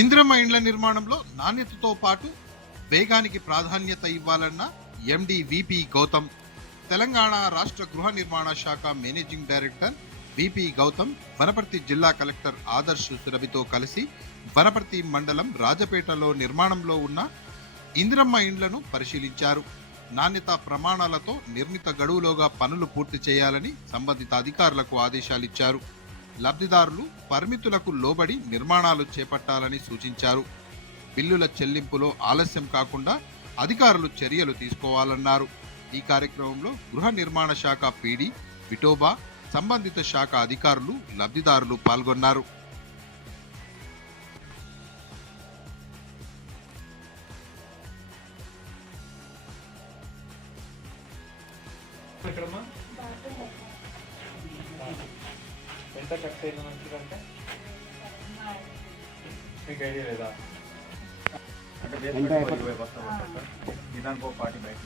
ఇందిరమ్మ ఇండ్ల నిర్మాణంలో నాణ్యతతో పాటు వేగానికి ప్రాధాన్యత ఇవ్వాలన్న ఎండి విపి గౌతమ్. తెలంగాణ రాష్ట్ర గృహ నిర్మాణ శాఖ managing director VP Gautam Wanaparthy జిల్లా కలెక్టర్ ఆదర్శ్ సురభితో కలిసి వనపర్తి మండలం రాజపేటలో నిర్మాణంలో ఉన్న ఇందిరమ్మ ఇండ్లను పరిశీలించారు. నాణ్యత ప్రమాణాలతో నిర్ణీత గడువులోగా పనులు పూర్తి చేయాలని సంబంధిత అధికారులకు ఆదేశాలిచ్చారు. లబ్ధిదారులు పరిమితులకు లోబడి నిర్మాణాలు చేపట్టాలని సూచించారు. బిల్లుల చెల్లింపులో ఆలస్యం కాకుండా అధికారులు చర్యలు తీసుకోవాలన్నారు. ఈ కార్యక్రమంలో గృహ నిర్మాణ శాఖ పీడీ విఠోబా, సంబంధిత శాఖ అధికారులు, లబ్ధిదారులు పాల్గొన్నారు. ఎంత ఖర్చు అయినా మంచిదంటే మీకు ఐడియా లేదా? అంటే 20 బస్తాలు దానికి 40 బయట